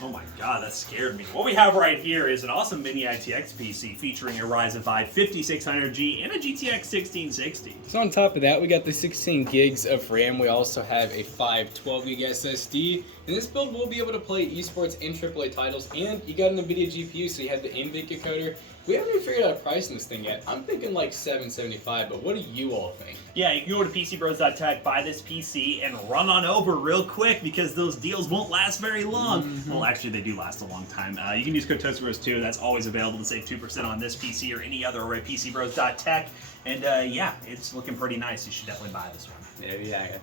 Oh my god, that scared me. What we have right here is an awesome mini ITX PC featuring a Ryzen 5 5600G and a GTX 1660. So on top of that, we got the 16 gigs of RAM. We also have a 512 gig SSD. In this build, we'll be able to play esports and AAA titles, and you got an NVIDIA GPU, so you have the NVIDIA encoder. We haven't even figured out a price on this thing yet. I'm thinking like $775, but what do you all think? Yeah, you can go to PCBros.tech, buy this PC, and run on over real quick because those deals won't last very long. Well, actually, they do last a long time. You can use code ToastBros2. That's always available to save 2% on this PC or any other over at PCBros.tech. And yeah, it's looking pretty nice. You should definitely buy this one. There you go.